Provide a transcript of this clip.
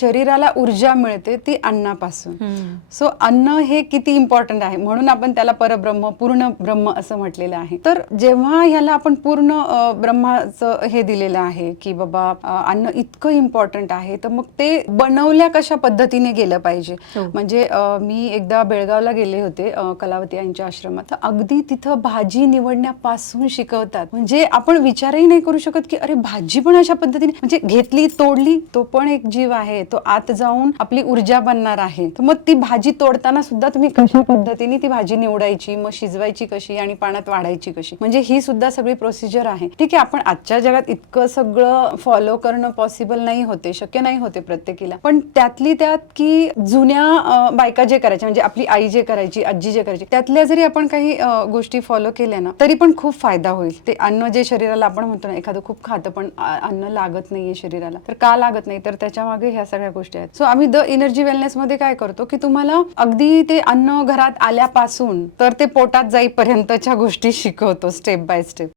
शरीराला ऊर्जा मिळते ती अन्नापासून. सो अन्न हे किती इम्पॉर्टंट आहे, म्हणून आपण त्याला परब्रह्म, पूर्ण ब्रह्म असं म्हटलेलं आहे. तर जेव्हा ह्याला आपण पूर्ण ब्रह्माचं हे दिलेलं आहे की बाबा अन्न इतकं इम्पॉर्टंट आहे, तर मग ते बनवल्या कशा पद्धतीने गेलं पाहिजे. म्हणजे मी एकदा बेळगावला गेले होते कलावती यांच्या आश्रमात, तर अगदी तिथं भाजी निवडण्यापासून शिकवतात. म्हणजे आपण विचारही नाही करू शकत की अरे भाजी पण अशा पद्धतीने, म्हणजे घेतली, तोडली, तो पण एक जीव आहे, तो आत जाऊन आपली ऊर्जा बनणार आहे. तर मग ती भाजी तोडताना सुद्धा तुम्ही कशा पद्धतीने ती भाजी निवडायची, मग शिजवायची कशी आणि पाण्यात वाढायची कशी, म्हणजे ही सुद्धा सगळी प्रोसिजर आहे. ठीक आहे, आपण आजच्या जगात इतकं सगळं फॉलो करणं पॉसिबल नाही होते, शक्य नाही होते प्रत्येकीला, पण त्यातली त्यात की जुन्या बायका जे करायच्या, म्हणजे आपली आई जे करायची, आजी जे करायची, त्यातल्या जरी आपण काही गोष्टी फॉलो केल्या ना, तरी पण खूप फायदा होईल. ते अन्न जे शरीराला, आपण म्हणतो ना एखादं खूप खातं पण अन्न लागत नाहीये शरीराला, तर का लागत नाही, तर त्याच्या मागे ह्या सगळ्या गोष्टी आहेत. सो आम्ही द एनर्जी वेलनेस मध्ये काय करतो की तुम्हाला अगदी ते अन्न घरात आल्यापासून तर ते पोटात जाईपर्यंतच्या गोष्टी शिकवतो, स्टेप बाय स्टेप.